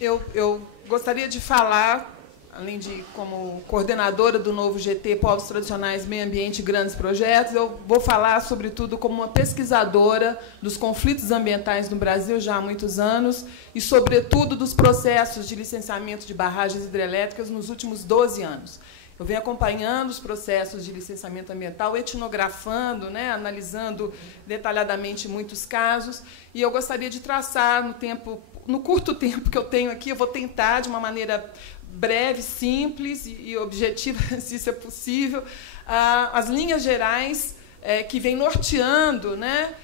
Eu gostaria de falar, além de como coordenadora do novo GT Povos Tradicionais, Meio Ambiente e Grandes Projetos, eu vou falar, sobretudo, como uma pesquisadora dos conflitos ambientais no Brasil já há muitos anos e, sobretudo, dos processos de licenciamento de barragens hidrelétricas nos últimos 12 anos. Eu venho acompanhando os processos de licenciamento ambiental, etnografando, né, analisando detalhadamente muitos casos, e eu gostaria de traçar, no curto tempo que eu tenho aqui, eu vou tentar, de uma maneira breve, simples e objetiva, se isso é possível, as linhas gerais que vêm norteando, né,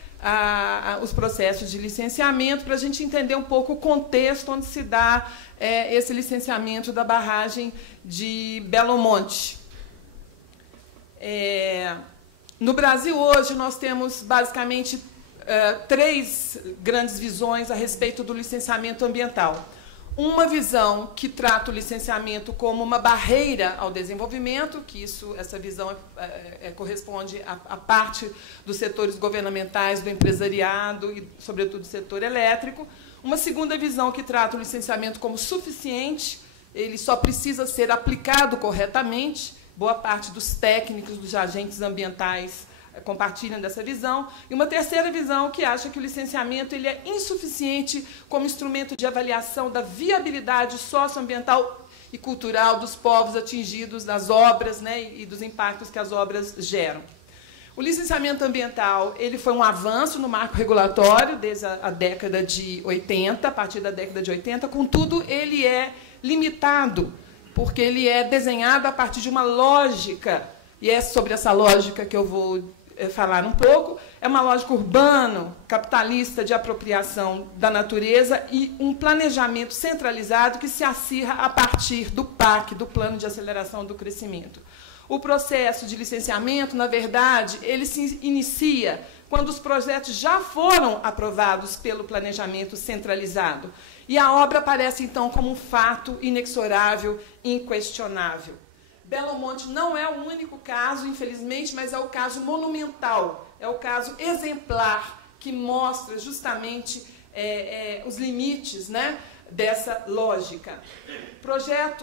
os processos de licenciamento, para a gente entender um pouco o contexto onde se dá esse licenciamento da barragem de Belo Monte. No Brasil, hoje, nós temos, basicamente, três grandes visões a respeito do licenciamento ambiental. Uma visão que trata o licenciamento como uma barreira ao desenvolvimento, que essa visão corresponde à parte dos setores governamentais, do empresariado e, sobretudo, do setor elétrico. Uma segunda visão que trata o licenciamento como suficiente, ele só precisa ser aplicado corretamente. Boa parte dos técnicos, dos agentes ambientais compartilham dessa visão. E uma terceira visão que acha que o licenciamento ele é insuficiente como instrumento de avaliação da viabilidade socioambiental e cultural dos povos atingidos das obras, né, e dos impactos que as obras geram. O licenciamento ambiental ele foi um avanço no marco regulatório desde a década de 80, a partir da década de 80, contudo, ele é limitado, porque ele é desenhado a partir de uma lógica, e é sobre essa lógica que eu vou falar um pouco, é uma lógica urbano-capitalista de apropriação da natureza e um planejamento centralizado que se acirra a partir do PAC, do Plano de Aceleração do Crescimento. O processo de licenciamento, na verdade, ele se inicia quando os projetos já foram aprovados pelo planejamento centralizado. E a obra aparece, então, como um fato inexorável, inquestionável. Belo Monte não é o único caso, infelizmente, mas é o caso monumental, é o caso exemplar que mostra justamente os limites, né, dessa lógica.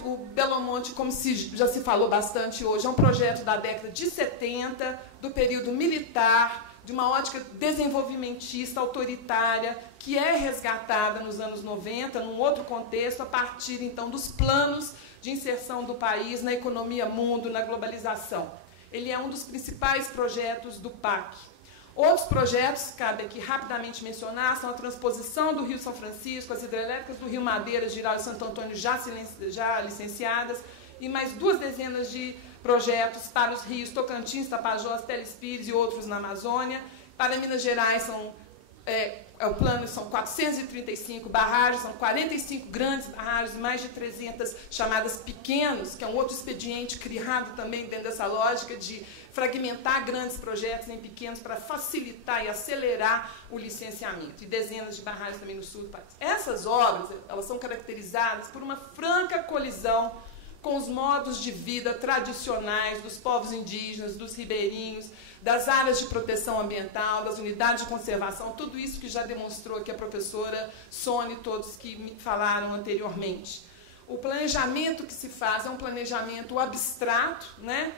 O Belo Monte, como já se falou bastante hoje, é um projeto da década de 70, do período militar, de uma ótica desenvolvimentista, autoritária, que é resgatada nos anos 90, num outro contexto, a partir, então, dos planos de inserção do país na economia mundo, na globalização. Ele é um dos principais projetos do PAC. Outros projetos, cabe aqui rapidamente mencionar, são a transposição do Rio São Francisco, as hidrelétricas do Rio Madeira, Giral e Santo Antônio já licenciadas, e mais 2 dezenas de projetos para os rios Tocantins, Tapajós, Telespires e outros na Amazônia. Para Minas Gerais, o plano são 435 barragens, são 45 grandes barragens, mais de 300 chamadas pequenos, que é um outro expediente criado também dentro dessa lógica de fragmentar grandes projetos em pequenos para facilitar e acelerar o licenciamento. E dezenas de barragens também no sul do país. Essas obras, elas são caracterizadas por uma franca colisão com os modos de vida tradicionais dos povos indígenas, dos ribeirinhos, das áreas de proteção ambiental, das unidades de conservação, tudo isso que já demonstrou aqui a professora Sônia e todos que me falaram anteriormente. O planejamento que se faz é um planejamento abstrato, né?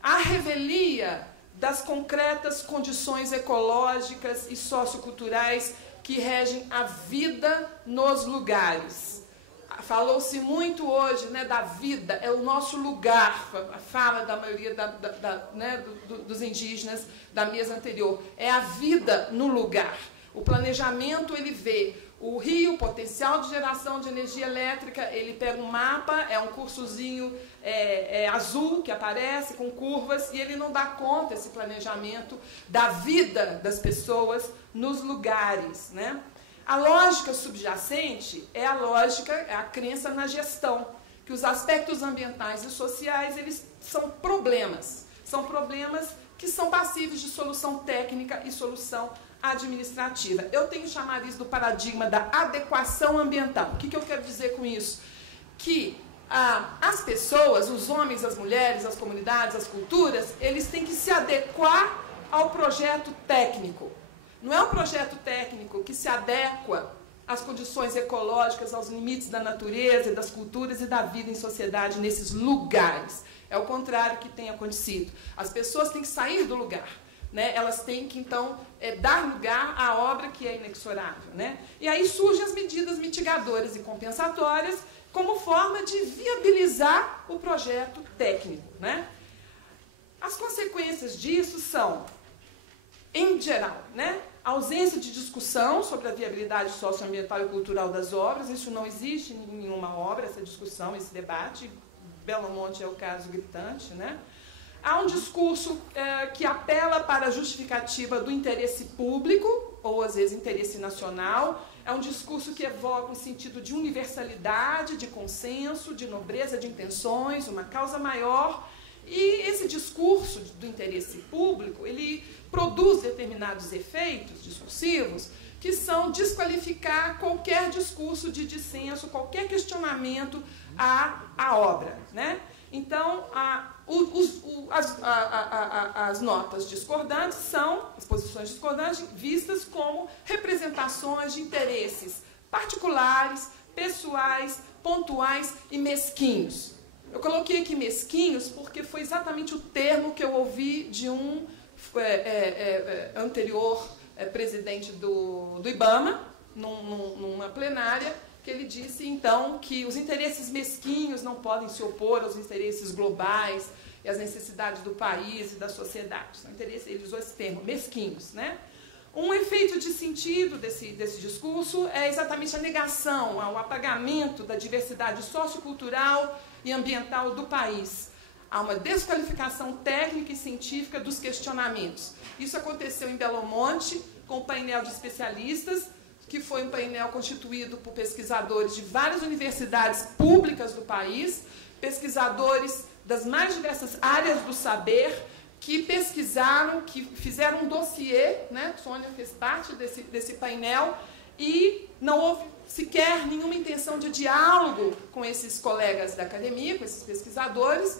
A revelia das concretas condições ecológicas e socioculturais que regem a vida nos lugares. Falou-se muito hoje, né, da vida, é o nosso lugar, a fala da maioria né, dos indígenas da mesa anterior, é a vida no lugar. O planejamento, ele vê o rio, o potencial de geração de energia elétrica, ele pega um mapa, é um cursozinho azul que aparece com curvas, e ele não dá conta, esse planejamento, da vida das pessoas nos lugares, né? A lógica subjacente é a crença na gestão, que os aspectos ambientais e sociais, eles são problemas que são passíveis de solução técnica e solução administrativa. Eu tenho chamado isso do paradigma da adequação ambiental. O que eu quero dizer com isso? Que as pessoas, os homens, as mulheres, as comunidades, as culturas, eles têm que se adequar ao projeto técnico. Não é um projeto técnico que se adequa às condições ecológicas, aos limites da natureza, das culturas e da vida em sociedade nesses lugares. É o contrário que tem acontecido. As pessoas têm que sair do lugar, né? Elas têm que, então, dar lugar à obra que é inexorável, né? E aí surgem as medidas mitigadoras e compensatórias como forma de viabilizar o projeto técnico, né? As consequências disso são, em geral, né, a ausência de discussão sobre a viabilidade socioambiental e cultural das obras. Isso não existe em nenhuma obra, essa discussão, esse debate. Belo Monte é o caso gritante, né? Há um discurso que apela para a justificativa do interesse público, ou às vezes interesse nacional. É um discurso que evoca um sentido de universalidade, de consenso, de nobreza de intenções, uma causa maior. E esse discurso do interesse público, ele produz determinados efeitos discursivos que são desqualificar qualquer discurso de dissenso, qualquer questionamento à obra, né? Então, as notas discordantes são, as posições discordantes, vistas como representações de interesses particulares, pessoais, pontuais e mesquinhos. Eu coloquei aqui mesquinhos porque foi exatamente o termo que eu ouvi de um anterior presidente do IBAMA, numa plenária, que ele disse, então, que os interesses mesquinhos não podem se opor aos interesses globais e às necessidades do país e da sociedade. Ele usou esse termo, mesquinhos, né? Um efeito de sentido desse discurso é exatamente a negação, o apagamento da diversidade sociocultural e ambiental do país. Há uma desqualificação técnica e científica dos questionamentos. Isso aconteceu em Belo Monte, com o painel de especialistas, que foi um painel constituído por pesquisadores de várias universidades públicas do país, pesquisadores das mais diversas áreas do saber, que pesquisaram, que fizeram um dossiê, né? Sônia fez parte desse painel, e não houve sequer nenhuma intenção de diálogo com esses colegas da academia, com esses pesquisadores,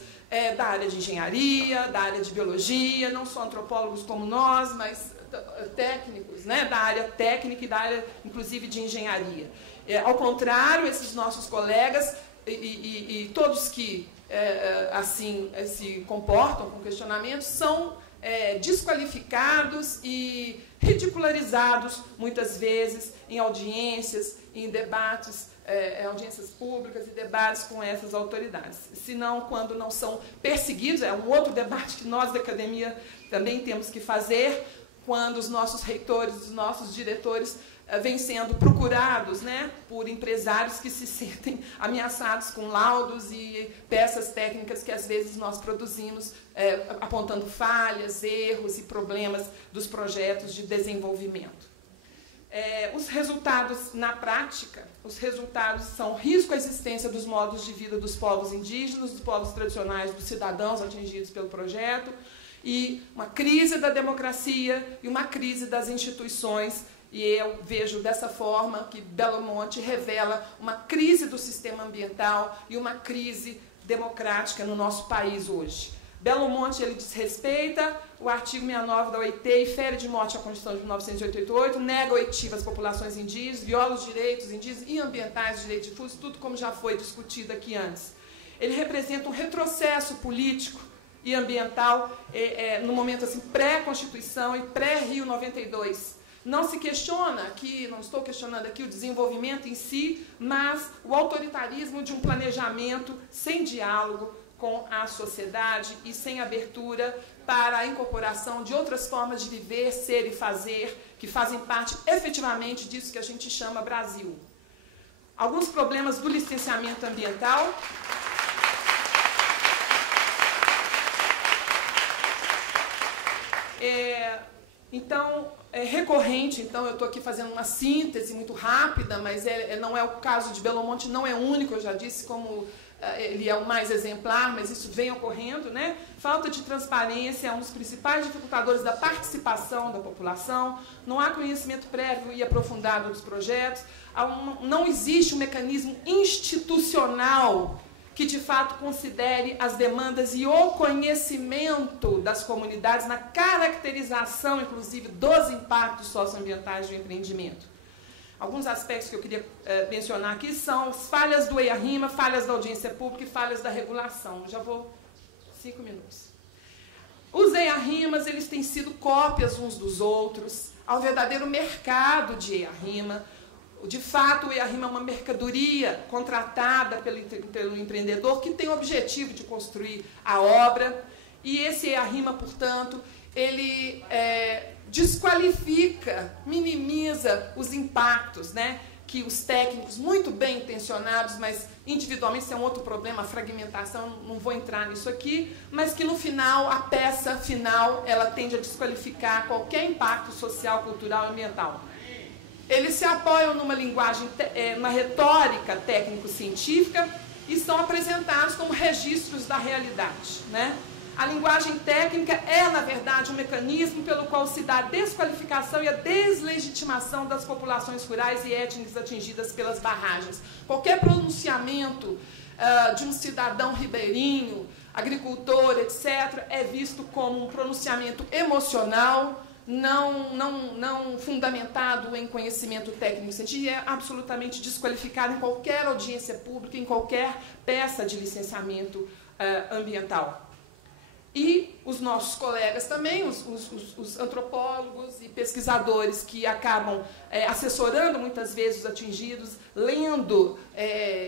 da área de engenharia, da área de biologia, não só antropólogos como nós, mas técnicos, né, da área técnica e da área, inclusive, de engenharia. Ao contrário, esses nossos colegas e todos que assim se comportam com questionamentos são desqualificados e ridicularizados, muitas vezes, em audiências, em debates, audiências públicas e debates com essas autoridades. Se não, quando não são perseguidos, é um outro debate que nós da academia também temos que fazer, quando os nossos reitores, os nossos diretores vêm sendo procurados, né, por empresários que se sentem ameaçados com laudos e peças técnicas que às vezes nós produzimos, apontando falhas, erros e problemas dos projetos de desenvolvimento. Os resultados na prática, os resultados são risco à existência dos modos de vida dos povos indígenas, dos povos tradicionais, dos cidadãos atingidos pelo projeto, e uma crise da democracia e uma crise das instituições. E eu vejo dessa forma que Belo Monte revela uma crise do sistema ambiental e uma crise democrática no nosso país hoje. Belo Monte, ele desrespeita o artigo 69 da OIT e fere de morte a Constituição de 1988, nega oitiva às populações indígenas, viola os direitos indígenas e ambientais, os direitos difusos, tudo como já foi discutido aqui antes. Ele representa um retrocesso político e ambiental no momento assim, pré-Constituição e pré-Rio 92. Não se questiona aqui, não estou questionando aqui o desenvolvimento em si, mas o autoritarismo de um planejamento sem diálogo com a sociedade e sem abertura para a incorporação de outras formas de viver, ser e fazer, que fazem parte efetivamente disso que a gente chama Brasil. Alguns problemas do licenciamento ambiental. Então, é recorrente, então eu estou aqui fazendo uma síntese muito rápida, mas não é o caso de Belo Monte, não é único, eu já disse como ele é o mais exemplar, mas isso vem ocorrendo, né? Falta de transparência é um dos principais dificultadores da participação da população, não há conhecimento prévio e aprofundado dos projetos, não existe um mecanismo institucional que de fato considere as demandas e o conhecimento das comunidades na caracterização, inclusive, dos impactos socioambientais do empreendimento. alguns aspectos que eu queria mencionar aqui são as falhas do EIA-RIMA, falhas da audiência pública e falhas da regulação. Já vou 5 minutos. Os EIA-RIMAs, eles têm sido cópias uns dos outros, há um verdadeiro mercado de EIA-RIMA. De fato, o EIA-RIMA é uma mercadoria contratada pelo empreendedor que tem o objetivo de construir a obra, e esse EIA-RIMA, portanto, ele desqualifica, minimiza os impactos, né, que os técnicos, muito bem intencionados, mas individualmente isso é um outro problema, a fragmentação, não vou entrar nisso aqui, mas que no final, a peça final, ela tende a desqualificar qualquer impacto social, cultural e ambiental. Eles se apoiam numa linguagem, uma retórica técnico-científica e são apresentados como registros da realidade, né? A linguagem técnica é, na verdade, um mecanismo pelo qual se dá a desqualificação e a deslegitimação das populações rurais e étnicas atingidas pelas barragens. Qualquer pronunciamento de um cidadão ribeirinho, agricultor, etc., é visto como um pronunciamento emocional, não fundamentado em conhecimento técnico-científico, e é absolutamente desqualificado em qualquer audiência pública, em qualquer peça de licenciamento ambiental. E os nossos colegas também, os antropólogos e pesquisadores que acabam assessorando muitas vezes os atingidos, lendo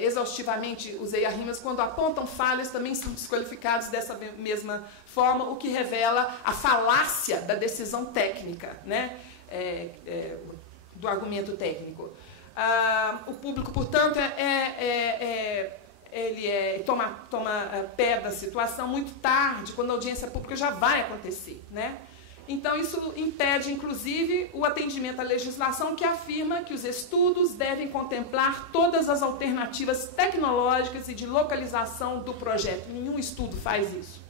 exaustivamente os EIA-RIMAs, quando apontam falhas, também são desqualificados dessa mesma forma, o que revela a falácia da decisão técnica, né? Do argumento técnico. O público, portanto, ele toma pé da situação muito tarde, quando a audiência pública já vai acontecer, né? Então, isso impede, inclusive, o atendimento à legislação que afirma que os estudos devem contemplar todas as alternativas tecnológicas e de localização do projeto. Nenhum estudo faz isso.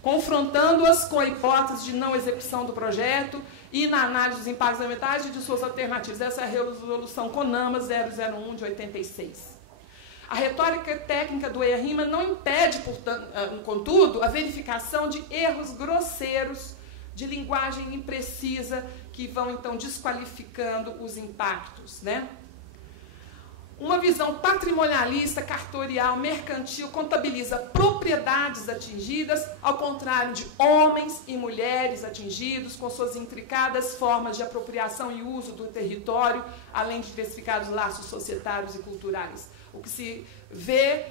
Confrontando-as com a hipótese de não execução do projeto e na análise dos impactos ambientais e de suas alternativas. Essa é a resolução CONAMA 001 de 86. A retórica técnica do EIA-RIMA não impede, portanto, contudo, a verificação de erros grosseiros, de linguagem imprecisa, que vão, então, desqualificando os impactos, né? Uma visão patrimonialista, cartorial, mercantil, contabiliza propriedades atingidas, ao contrário de homens e mulheres atingidos, com suas intricadas formas de apropriação e uso do território, além de diversificados laços societários e culturais. O que se vê,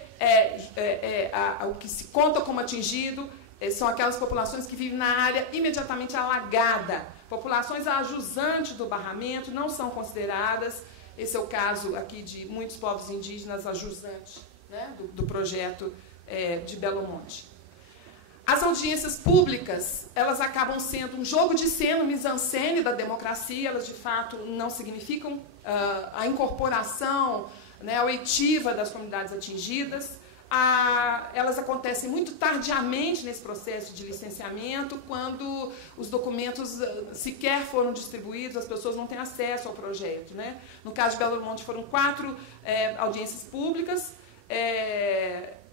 o que se conta como atingido, são aquelas populações que vivem na área imediatamente alagada. Populações a jusante do barramento não são consideradas. Esse é o caso aqui de muitos povos indígenas a jusante, né, do projeto de Belo Monte. As audiências públicas, elas acabam sendo um jogo de cena, mise-en-scène da democracia, elas de fato não significam a incorporação, né, oitiva das comunidades atingidas. Elas acontecem muito tardiamente nesse processo de licenciamento, quando os documentos sequer foram distribuídos, as pessoas não têm acesso ao projeto, né? No caso de Belo Monte foram 4 audiências públicas,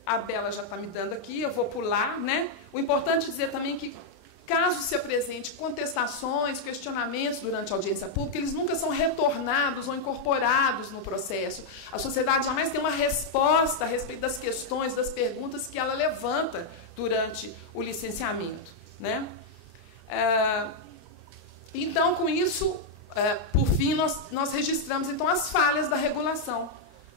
a Bela já está me dando aqui, eu vou pular, né? O importante é dizer também que, caso se apresente contestações, questionamentos durante a audiência pública, eles nunca são retornados ou incorporados no processo. A sociedade jamais tem uma resposta a respeito das questões, das perguntas que ela levanta durante o licenciamento, né? Então, com isso, por fim, nós registramos então as falhas da regulação,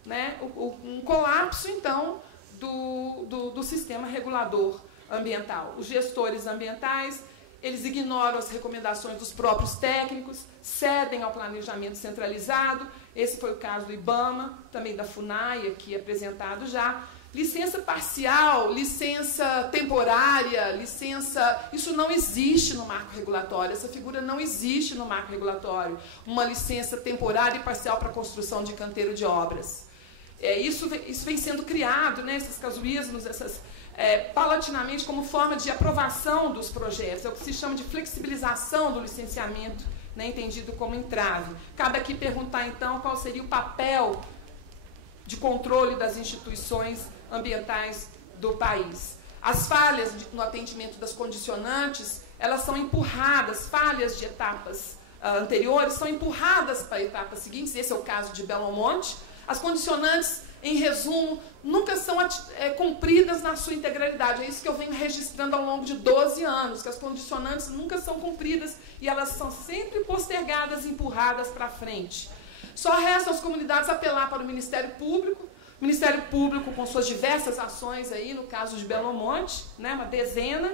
né? Um colapso, então, do sistema regulador ambiental. Os gestores ambientais, eles ignoram as recomendações dos próprios técnicos, cedem ao planejamento centralizado. Esse foi o caso do IBAMA, também da FUNAI, aqui apresentado já. Licença parcial, licença temporária, licença... Isso não existe no marco regulatório, essa figura não existe no marco regulatório. Uma licença temporária e parcial para a construção de canteiro de obras. Isso vem sendo criado, né, esses casuísmos, paulatinamente, como forma de aprovação dos projetos. É o que se chama de flexibilização do licenciamento, né, entendido como entrave. Cabe aqui perguntar, então, qual seria o papel de controle das instituições ambientais do país. As falhas no atendimento das condicionantes, elas são empurradas, falhas de etapas anteriores são empurradas para a etapa seguinte, esse é o caso de Belo Monte. As condicionantes, em resumo, nunca são cumpridas na sua integralidade. É isso que eu venho registrando ao longo de 12 anos, que as condicionantes nunca são cumpridas e elas são sempre postergadas e empurradas para frente. Só resta às comunidades apelar para o Ministério Público, com suas diversas ações, aí, no caso de Belo Monte, né, uma dezena,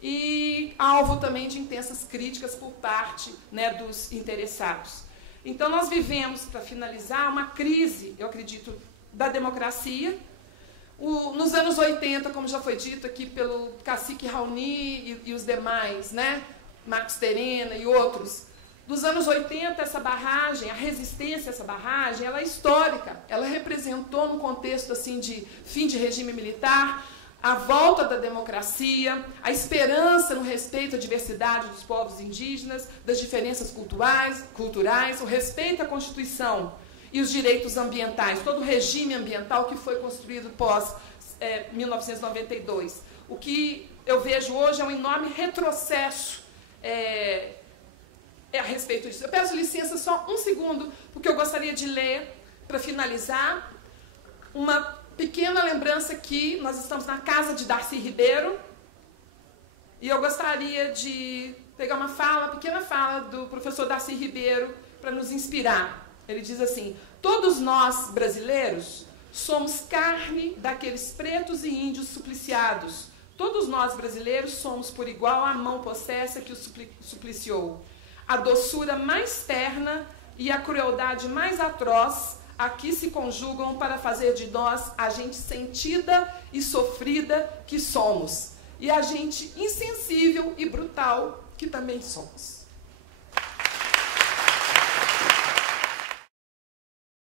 e alvo também de intensas críticas por parte, né, dos interessados. Então, nós vivemos, para finalizar, uma crise, eu acredito, da democracia. Nos anos 80, como já foi dito aqui pelo cacique Raoni e os demais, né, Marcos Terena e outros, dos anos 80, essa barragem, a resistência a essa barragem, ela é histórica. Ela representou, num contexto assim, de fim de regime militar, a volta da democracia, a esperança no respeito à diversidade dos povos indígenas, das diferenças culturais, o respeito à Constituição e os direitos ambientais, todo o regime ambiental que foi construído pós 1992. O que eu vejo hoje é um enorme retrocesso a respeito disso. Eu peço licença só um segundo, porque eu gostaria de ler, para finalizar, uma pequena lembrança que nós estamos na casa de Darcy Ribeiro, e eu gostaria de pegar uma pequena fala do professor Darcy Ribeiro para nos inspirar. Ele diz assim: todos nós, brasileiros, somos carne daqueles pretos e índios supliciados. Todos nós, brasileiros, somos por igual a mão possessa que os supliciou. A doçura mais terna e a crueldade mais atroz aqui se conjugam para fazer de nós a gente sentida e sofrida que somos, e a gente insensível e brutal que também somos.